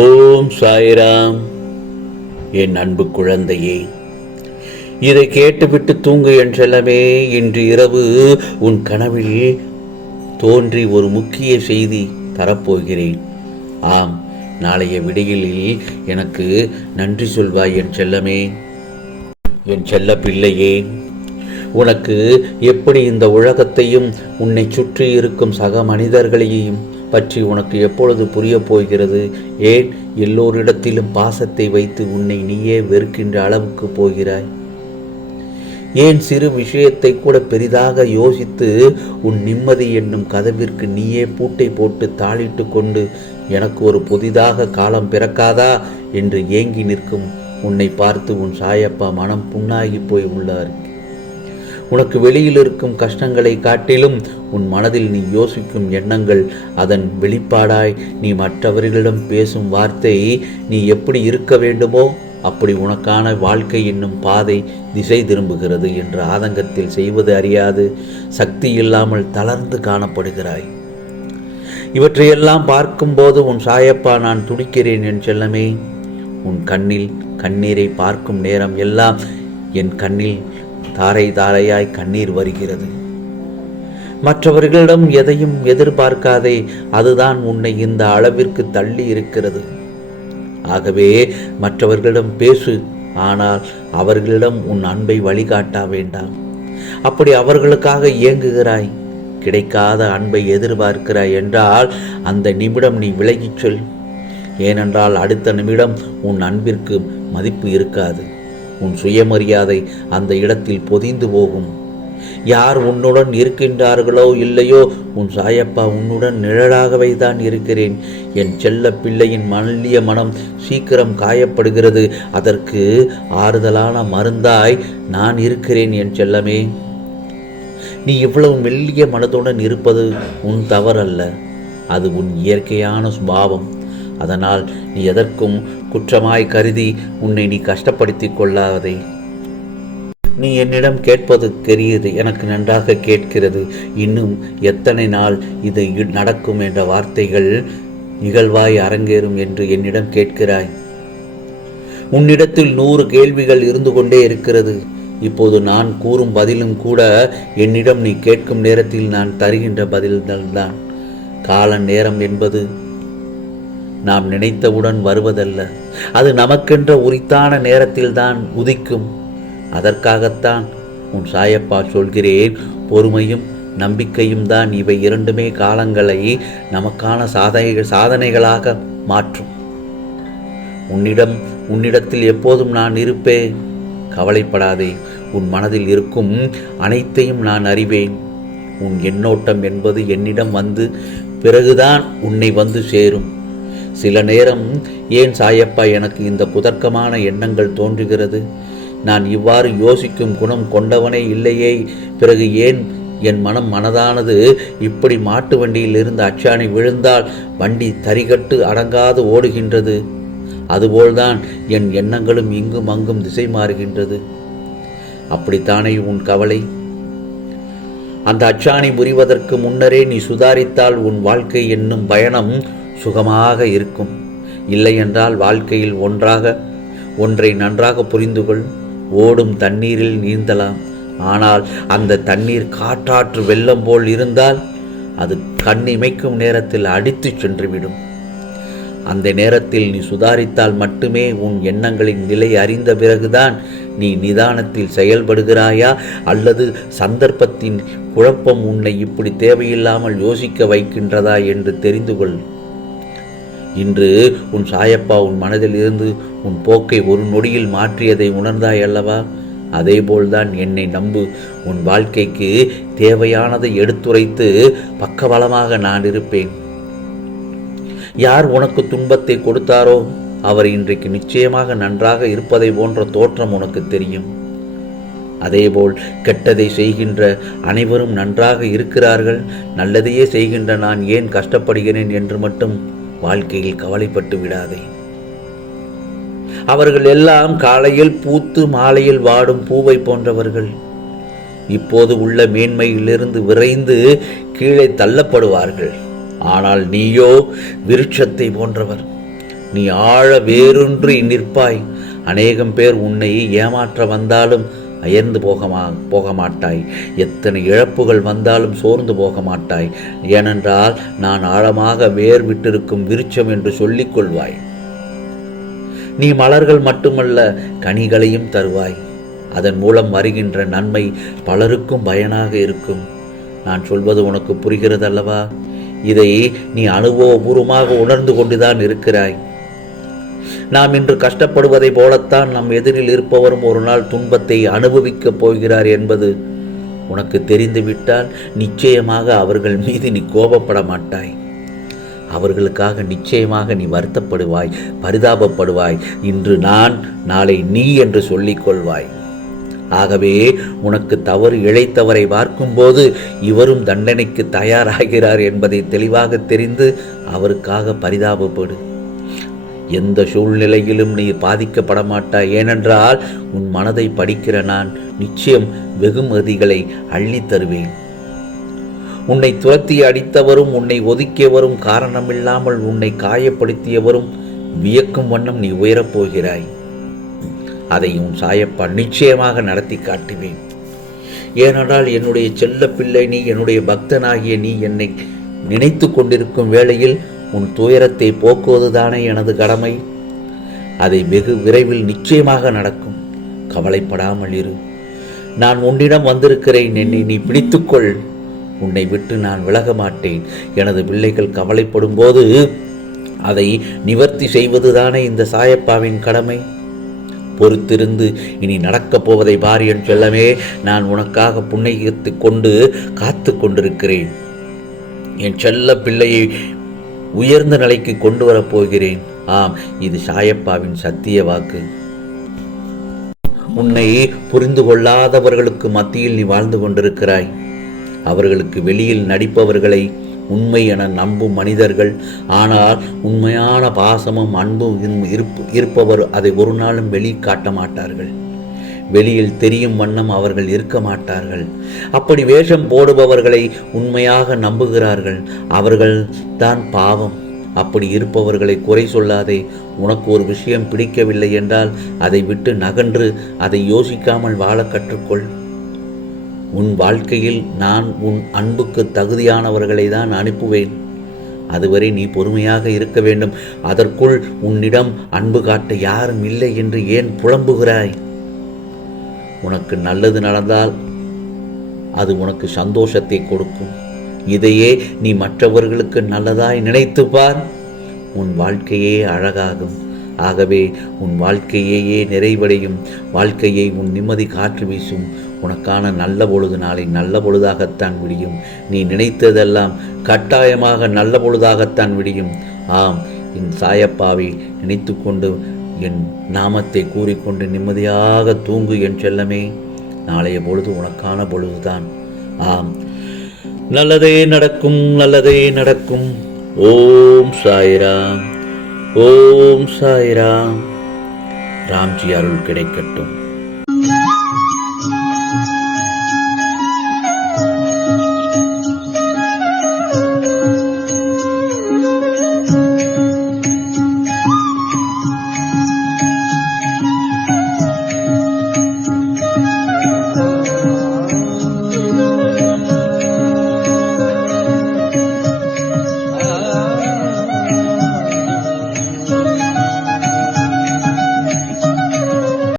ஓம் சாய்ராம். என் அன்பு குழந்தையே இதை கேட்டுவிட்டு தூங்கு என் செல்லமே இன்று இரவு உன் கனவில் தோன்றி ஒரு முக்கிய செய்தி தரப்போகிறேன். ஆம் நாளைய விடியலில் எனக்கு நன்றி சொல்வாய் என் செல்லமே. என் செல்ல பிள்ளையே உனக்கு எப்படி இந்த உலகத்தையும் உன்னை சுற்றி இருக்கும் சக மனிதர்களையும் பற்றி உனக்கு எப்பொழுது புரியப் போகிறது? ஏன் எல்லோரிடத்திலும் பாசத்தை வைத்து உன்னை நீயே வெறுக்கின்ற அளவுக்கு போகிறாய்? ஏன் சிறு விஷயத்தை கூட பெரிதாக யோசித்து உன் நிம்மதி என்னும் கதவிற்கு நீயே பூட்டை போட்டு தாளிட்டு கொண்டு எனக்கு ஒரு புதிதாக காலம் பிறக்காதா? என்று ஏங்கி நிற்கும் உன்னை பார்த்து உன் சாயப்பா மனம் புண்ணாகி போய் உள்ளார். உனக்கு வெளியில் இருக்கும் கஷ்டங்களை காட்டிலும் உன் மனதில் நீ யோசிக்கும் எண்ணங்கள் அதன் வெளிப்பாடாய். நீ மற்றவர்களிடம் பேசும் வார்த்தை நீ எப்படி இருக்க வேண்டுமோ அப்படி உனக்கான வாழ்க்கை என்னும் பாதை திசை திரும்புகிறது என்ற ஆதங்கத்தில் செய்வது அறியாது. சக்தி இல்லாமல் தளர்ந்து காணப்படுகிறாய். இவற்றையெல்லாம் பார்க்கும்போது உன் சாயப்பா நான் துடிக்கிறேன் என் செல்லமே. உன் கண்ணில் கண்ணீரை பார்க்கும் நேரம் எல்லாம் என் கண்ணில் தாரை தாரையாய் கண்ணீர் வருகிறது. மற்றவர்களிடம் எதையும் எதிர்பார்க்காதே அதுதான் உன்னை இந்த அளவிற்கு தள்ளி இருக்கிறது. ஆகவே மற்றவர்களிடம் பேசு ஆனால் அவர்களிடம் உன் அன்பை வழிகாட்ட வேண்டாம். அப்படி அவர்களுக்காக இயங்குகிறாய். கிடைக்காத அன்பை எதிர்பார்க்கிறாய் என்றால் அந்த நிமிடம் நீ விலகிச் சொல். ஏனென்றால் அடுத்த நிமிடம் உன் அன்பிற்கு மதிப்பு இருக்காது. உன் சுயமரியாதை அந்த இடத்தில் பொதிந்து போகும். யார் உன்னுடன் இருக்கின்றார்களோ இல்லையோ உன் சாயப்பா உன்னுடன் நிழலாகவே தான் இருக்கிறேன். என் செல்ல பிள்ளையின் மல்லிய மனம் சீக்கிரம் காயப்படுகிறது. அதற்கு ஆறுதலான மருந்தாய் நான் இருக்கிறேன் என் செல்லமே. நீ இவ்வளவு மெல்லிய மனதுடன் இருப்பது உன் தவறல்ல. அது உன் இயற்கையான சுபாவம். அதனால் நீ எதற்கும் குற்றமாய் கருதி உன்னை நீ கஷ்டப்படுத்திக் கொள்ளாதே. நீ என்னிடம் கேட்பது தெரியுது எனக்கு நன்றாக கேட்கிறது. இன்னும் எத்தனை நாள் இது நடக்கும் என்ற வார்த்தைகள் நிகழ்வாய் அரங்கேறும் என்று என்னிடம் கேட்கிறாய். உன்னிடத்தில் நூறு கேள்விகள் இருந்து கொண்டே இருக்கிறது. இப்போது நான் கூறும் பதிலும் கூட என்னிடம் நீ கேட்கும் நேரத்தில் நான் தருகின்ற பதில்கள்தான். கால நேரம் என்பது நாம் நினைத்தவுடன் வருவதல்ல. அது நமக்கென்ற உரித்தான நேரத்தில்தான் உதிக்கும். அதற்காகத்தான் உன் சாயப்பா சொல்கிறேன். பொறுமையும் நம்பிக்கையும் தான் இவை இரண்டுமே காலங்களை நமக்கான சாதனை சாதனைகளாக மாற்றும். உன்னிடம் உன்னிடத்தில் எப்போதும் நான் இருப்பேன். கவலைப்படாதே உன் மனதில் இருக்கும் அனைத்தையும் நான் அறிவேன். உன் எண்ணோட்டம் என்பது என்னிடம் வந்து பிறகுதான் உன்னை வந்து சேரும். சில நேரம் ஏன் சாயப்பா எனக்கு இந்த புதர்க்கமான எண்ணங்கள் தோன்றுகிறது? நான் இவ்வாறு யோசிக்கும் குணம் கொண்டவனே இல்லையே. பிறகு ஏன் என் மனம் மனதானது இப்படி மாட்டு வண்டியில் இருந்து அச்சாணி விழுந்தால் வண்டி தரிகட்டு அடங்காது ஓடுகின்றது? அதுபோல்தான் என் எண்ணங்களும் இங்கும் அங்கும் திசை மாறுகின்றது. அப்படித்தானே உன் கவலை? அந்த அச்சாணி புரிவதற்கு முன்னரே நீ சுதாரித்தால் உன் வாழ்க்கை என்னும் பயணம் சுகமாக இருக்கும். இல்லையென்றால் வாழ்க்கையில் ஒன்றாக ஒன்றை நன்றாக புரிந்து கொள் ஓடும் தண்ணீரில் நீந்தலாம். ஆனால் அந்த தண்ணீர் காற்றாற்று வெள்ளம் போல் இருந்தால் அது கண்ணிமைக்கும் நேரத்தில் அடித்துச் சென்றுவிடும். அந்த நேரத்தில் நீ சுதாரித்தால் மட்டுமே உன் எண்ணங்களின் நிலை அறிந்த பிறகுதான் நீ நிதானத்தில் செயல்படுகிறாயா? அல்லது சந்தர்ப்பத்தின் குழப்பம் உன்னை இப்படி தேவையில்லாமல் யோசிக்க வைக்கின்றதா என்று தெரிந்து கொள் இன்று உன் சாயப்பா உன் மனதில் இருந்து உன் போக்கை ஒரு நொடியில் மாற்றியதை உணர்ந்தாய் அல்லவா? அதேபோல்தான் என்னை நம்பு. உன் வாழ்க்கைக்கு தேவையானதை எடுத்துரைத்து பக்கபலமாக நான் இருப்பேன். யார் உனக்கு துன்பத்தை கொடுத்தாரோ அவர் இன்றைக்கு நிச்சயமாக நன்றாக இருப்பதை போன்ற தோற்றம் உனக்கு தெரியும். அதேபோல் கெட்டதை செய்கின்ற அனைவரும் நன்றாக இருக்கிறார்கள். நல்லதையே செய்கின்ற நான் ஏன் கஷ்டப்படுகிறேன் என்று மட்டும் வாழ்க்கையில் கவலைப்பட்டு விடாதே. அவர்கள் எல்லாம் காலையில் பூத்து மாலையில் வாடும் பூவை போன்றவர்கள். இப்போது உள்ள மேன்மையிலிருந்து விரைந்து கீழே தள்ளப்படுவார்கள். ஆனால் நீயோ விருட்சத்தை போன்றவர். நீ ஆழ வேரூன்றி நிற்பாய். அநேகம் பேர் உன்னை ஏமாற்ற வந்தாலும் அயர்ந்து போகமா போக மாட்டாய் எத்தனை இழப்புகள் வந்தாலும் சோர்ந்து போக மாட்டாய் ஏனென்றால் நான் ஆழமாக வேர் விட்டிருக்கும் விருட்சம் என்று சொல்லிக் கொள்வாய். நீ மலர்கள் மட்டுமல்ல கனிகளையும் தருவாய். அதன் மூலம் வருகின்ற நன்மை பலருக்கும் பயனாக இருக்கும். நான் சொல்வது உனக்கு புரிகிறதல்லவா? இதை நீ அனுபவபூர்வமாக உணர்ந்து கொண்டுதான் இருக்கிறாய். நாம் இன்று கஷ்டப்படுவதை போலத்தான் நம் எதிரில் இருப்பவரும் ஒரு நாள் துன்பத்தை அனுபவிக்கப் போகிறார் என்பது உனக்கு தெரிந்துவிட்டால் நிச்சயமாக அவர்கள் மீது நீ கோபப்பட மாட்டாய். அவர்களுக்காக நிச்சயமாக நீ வருத்தப்படுவாய் பரிதாபப்படுவாய். இன்று நான் நாளை நீ என்று சொல்லிக்கொள்வாய். ஆகவே உனக்கு தவறு இழைத்தவரை பார்க்கும்போது இவரும் தண்டனைக்கு தயாராகிறார் என்பதை தெளிவாக தெரிந்து அவருக்காக பரிதாபப்படு. எந்த சூழ்நிலையிலும் நீ பாதிக்கப்பட மாட்டாய் ஏனென்றால் உன் மனதை படிக்கிற நான் நிச்சயம் வெகுமதிகளை அள்ளித் தருவேன். உன்னை துரத்தி அடித்தவரும் உன்னை ஒதுக்கியவரும் காரணமில்லாமல் உன்னை காயப்படுத்தியவரும் வியக்கும் வண்ணம் நீ உயரப் போகிறாய் அதை உன் சாயப்பா நிச்சயமாக நடத்தி காட்டுவேன். ஏனென்றால் என்னுடைய செல்ல பிள்ளை நீ என்னுடைய பக்தனாகிய நீ என்னை நினைத்து கொண்டிருக்கும் வேளையில் உன் துயரத்தை போக்குவதுதானே எனது கடமை. அதை வெகு விரைவில் நிச்சயமாக நடக்கும். கவலைப்படாமல் இரு. நான் உன்னிடம் வந்திருக்கிறேன். என்னை நீ பிடித்துக்கொள். உன்னை விட்டு நான் விலக மாட்டேன். எனது பிள்ளைகள் கவலைப்படும் போது அதை நிவர்த்தி செய்வதுதானே இந்த சாயப்பாவின் கடமை. பொறுத்திருந்து இனி நடக்கப் போவதை பாரியன் செல்லமே. நான் உனக்காக புன்னகித்து கொண்டு காத்து கொண்டிருக்கிறேன். என் செல்ல பிள்ளையை உயர்ந்த நிலைக்கு கொண்டு வரப்போகிறேன். ஆம் இது சாயப்பாவின் சத்திய வாக்கு. உன்னை புரிந்து கொள்ளாதவர்களுக்கு மத்தியில் நீ வாழ்ந்து கொண்டிருக்கிறாய். அவர்களுக்கு வெளியில் நடிப்பவர்களை உண்மை என நம்பும் மனிதர்கள் ஆனால் உண்மையான பாசமும் அன்பும் இருப்பு- இருப்பவர் அதை ஒரு நாளும் வெளி காட்ட மாட்டார்கள். வெளியில் தெரியும் வண்ணம் அவர்கள் இருக்க மாட்டார்கள். அப்படி வேஷம் போடுபவர்களை உண்மையாக நம்புகிறார்கள். அவர்கள் தான் பாவம். அப்படி இருப்பவர்களை குறை சொல்லாதே. உனக்கு ஒரு விஷயம் பிடிக்கவில்லை என்றால் அதை விட்டு நகன்று அதை யோசிக்காமல் வாழ கற்றுக்கொள். உன் வாழ்க்கையில் நான் உன் அன்புக்கு தகுதியானவர்களை தான் அனுப்புவேன். அதுவரை நீ பொறுமையாக இருக்க வேண்டும். அதற்குள் உன்னிடம் அன்பு காட்ட யாரும் இல்லை என்று ஏன் புலம்புகிறாய்? உனக்கு நல்லது நடந்தால் அது உனக்கு சந்தோஷத்தை கொடுக்கும். இதையே நீ மற்றவர்களுக்கு நல்லதாய் நினைத்து பார் உன் வாழ்க்கையே அழகாகும். ஆகவே உன் வாழ்க்கையேயே நிறைவடையும். வாழ்க்கையை உன் நிம்மதி காற்று வீசும். உனக்கான நல்ல பொழுது நாளை நல்ல பொழுதாகத்தான் விடியும். நீ நினைத்ததெல்லாம் கட்டாயமாக நல்ல பொழுதாகத்தான் விடியும். ஆம் என் சாயப்பாவை நினைத்து கொண்டு என் நாமத்தை கூறிக்கொண்டு நிம்மதியாக தூங்கு என் செல்லமே. நாளைய பொழுது உனக்கான பொழுதுதான். ஆம். நல்லதே நடக்கும் நல்லதே நடக்கும். ஓம் சாய்ராம். ஓம் சாய்ராம். ராம்ஜி அருள் கிடைக்கட்டும்.